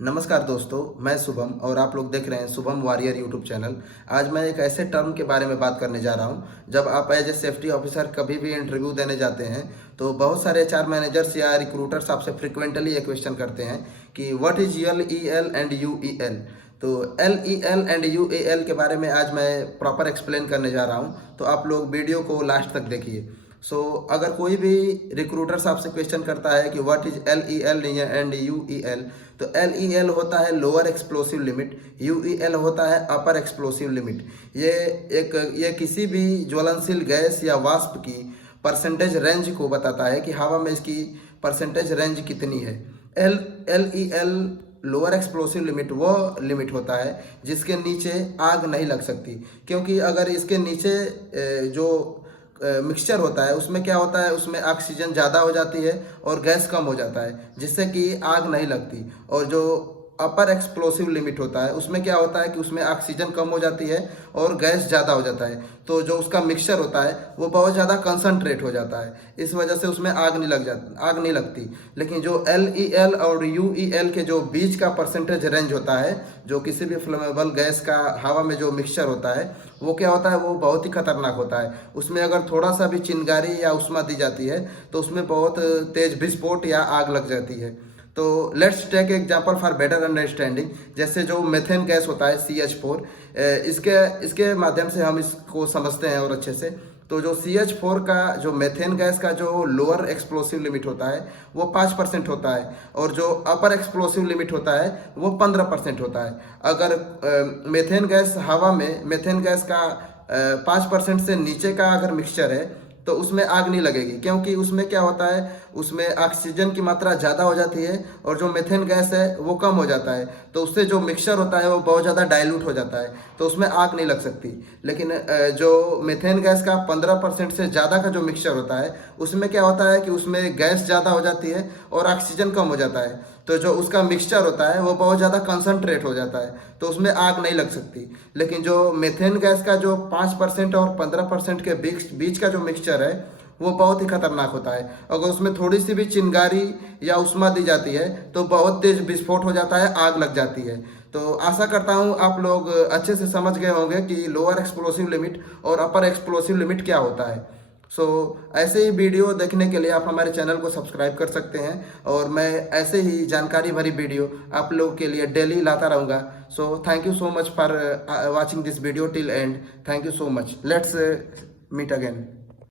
नमस्कार दोस्तों, मैं शुभम और आप लोग देख रहे हैं शुभम वॉरियर यूट्यूब चैनल। आज मैं एक ऐसे टर्म के बारे में बात करने जा रहा हूं। जब आप एज ए सेफ्टी ऑफिसर कभी भी इंटरव्यू देने जाते हैं तो बहुत सारे एचआर मैनेजर्स या रिक्रूटर्स आपसे फ्रिक्वेंटली ये क्वेश्चन करते हैं कि what is LEL and UEL। तो LEL एंड UEL के बारे में आज मैं प्रॉपर एक्सप्लेन करने जा रहा हूँ, तो आप लोग वीडियो को लास्ट तक देखिए। अगर कोई भी रिक्रूटर्स आपसे क्वेश्चन करता है कि what is LEL and UEL, तो LEL होता है लोअर एक्सप्लोसिव लिमिट, UEL होता है अपर एक्सप्लोसिव लिमिट। ये किसी भी ज्वलनशील गैस या वाष्प की परसेंटेज रेंज को बताता है कि हवा में इसकी परसेंटेज रेंज कितनी है। LEL लोअर एक्सप्लोसिव लिमिट वो लिमिट होता है जिसके नीचे आग नहीं लग सकती, क्योंकि अगर इसके नीचे जो मिक्सचर होता है उसमें क्या होता है, उसमें ऑक्सीजन ज़्यादा हो जाती है और गैस कम हो जाता है, जिससे कि आग नहीं लगती। और जो अपर एक्सप्लोसिव लिमिट होता है उसमें क्या होता है कि उसमें ऑक्सीजन कम हो जाती है और गैस ज़्यादा हो जाता है, तो जो उसका मिक्सचर होता है वो बहुत ज़्यादा कंसनट्रेट हो जाता है, इस वजह से उसमें आग नहीं लगती। लेकिन जो LEL और UEL के जो बीच का परसेंटेज रेंज होता है, जो किसी भी फ्लेमेबल गैस का हवा में जो मिक्सचर होता है वो क्या होता है, वो बहुत ही खतरनाक होता है। उसमें अगर थोड़ा सा भी चिंगारी या उष्मा दी जाती है तो उसमें बहुत तेज विस्फोट या आग लग जाती है। तो let's take example for better understanding. जैसे जो मेथेन गैस होता है CH4, इसके माध्यम से हम इसको समझते हैं और अच्छे से। तो जो CH4 का जो मेथेन गैस का जो लोअर एक्सप्लोसिव लिमिट होता है वो 5% होता है, और जो अपर एक्सप्लोसिव लिमिट होता है वो 15% होता है। अगर मेथेन गैस हवा में मेथेन गैस का 5% से नीचे का अगर मिक्सचर है तो उसमें आग नहीं लगेगी, क्योंकि उसमें क्या होता है, उसमें ऑक्सीजन की मात्रा ज़्यादा हो जाती है और जो मेथेन गैस है वो कम हो जाता है, तो उससे जो मिक्सचर होता है वो बहुत ज़्यादा डाइल्यूट हो जाता है, तो उसमें आग नहीं लग सकती। लेकिन जो मेथेन गैस का 15% से ज़्यादा का जो मिक्सचर होता है उसमें क्या होता है कि उसमें गैस ज़्यादा हो जाती है और ऑक्सीजन कम हो जाता है, तो जो उसका मिक्सचर होता है वो बहुत ज़्यादा कंसनट्रेट हो जाता है, तो उसमें आग नहीं लग सकती। लेकिन जो मेथेन गैस का जो 5% और 15% के बीच का जो मिक्सचर है वो बहुत ही खतरनाक होता है। अगर उसमें थोड़ी सी भी चिंगारी या उष्मा दी जाती है तो बहुत तेज विस्फोट हो जाता है, आग लग जाती है। तो आशा करता हूँ आप लोग अच्छे से समझ गए होंगे कि लोअर एक्सप्लोसिव लिमिट और अपर एक्सप्लोसिव लिमिट क्या होता है। ऐसे ही वीडियो देखने के लिए आप हमारे चैनल को सब्सक्राइब कर सकते हैं, और मैं ऐसे ही जानकारी भरी वीडियो आप लोगों के लिए डेली लाता रहूँगा। Thank you so much for watching this video till end. Thank you so much. Let's meet again.